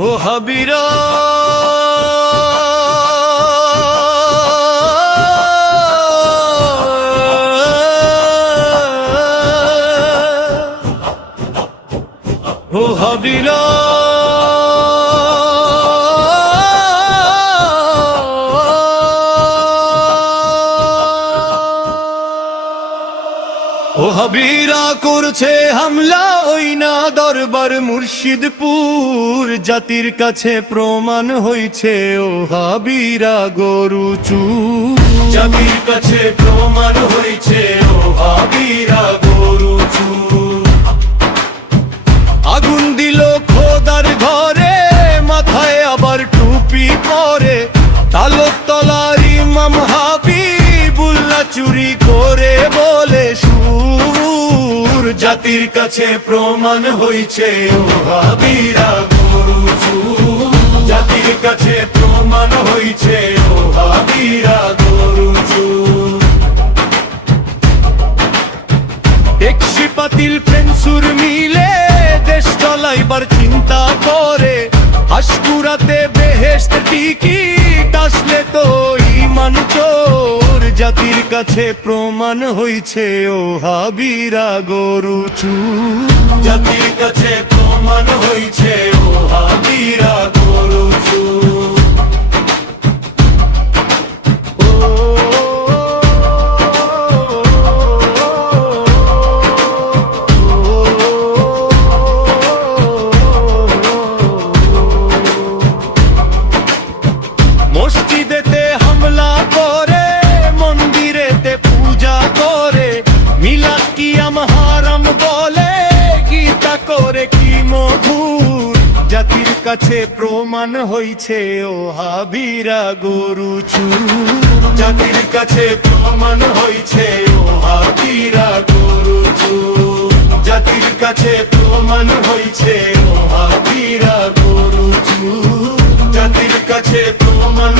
ও হাবিরা ও হাবিরা ও হাবিরা করছে হামলা ওই না দরবার মুর্শিদপুর জাতির কাছে প্রমাণ হইছে ও হাবিরা গরু চুর জাতির কাছে প্রমাণ হইছে ও হাবিরা গরু চুর আগুন দিল খোদার ঘরে মাথায় আবার টুপি পরে তালুক তলার ইমাম হাবিবুল্লাহ চুরি করে বলে সুর জাতির কাছে প্রমাণ হইছে ও হাবিরা গরু চুর জাতির কাছে প্রমাণ হইছে ও হাবিরা গরু চুর টেকসি পাতিল পেন্সুর মিলে দেশ চলাইবার চিন্তা করে হাসকুরাতে বেহেশত টিকিট আসলে তো ঈমান চোর জাতির কাছে প্রমাণ হইছে ও হাবিরা গরু চুর জাতির কাছে প্রমাণ হইছে ও হাবিরা গরু চুর মসজিদেতে হামলা করে মন্দিরেতে পূজা করে মিলাদ কিয়াম হারাম বলে গীতা করে কি মধুর জাতির কাছে প্রমাণ হইছে ও হাবিরা গরু চুর জাতির কাছে প্রমাণ হইছে ও হাবিরা গরু চুর জাতির কাছে প্রমাণ হইছে ও হাবিরা গরু চুর জাতির কাছে প্রমাণ